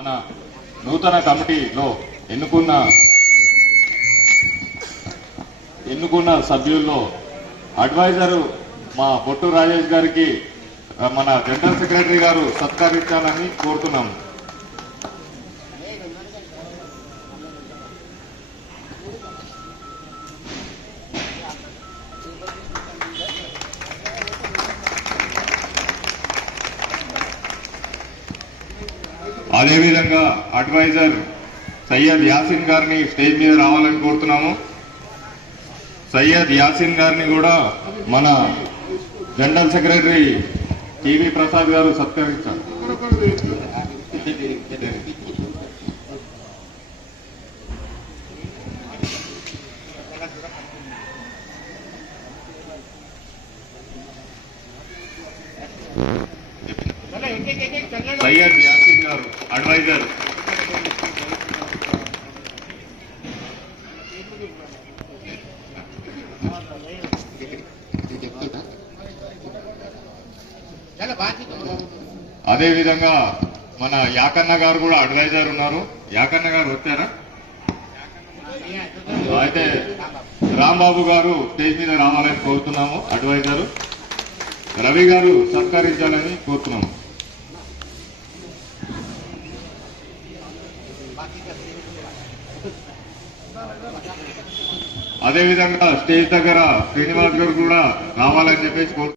మన నూతన కమిటీలో ఎన్నుకున్న సభ్యుల్లో అడ్వైజరు మా పొట్టు రాజేష్ గారికి మన జనరల్ సెక్రటరీ గారు సత్కరించాలని కోరుతున్నాము. అదేవిధంగా అడ్వైజర్ సయ్యద్ యాసిన్ గారిని స్టేజ్ మీద రావాలని కోరుతున్నాము. సయ్యద్ యాసిన్ గారిని కూడా మన జనరల్ సెక్రటరీ టీవీ ప్రసాద్ గారు సత్కరించారు. సయ్యద్ యాసిన్ గారు అడ్వైజర్. అదేవిధంగా మన యాకన్న గారు కూడా అడ్వైజర్ ఉన్నారు. యాకన్న గారు వచ్చారా? అయితే రాంబాబు గారు స్టేజ్ మీద రావాలని కోరుతున్నాము. అడ్వైజరు రవి గారు సత్కరించాలని కోరుతున్నాము. అదేవిధంగా స్టేజ్ దగ్గర శ్రీనివాస్ గారు కూడా రావాలని చెప్పేసి కోరుతున్నాము.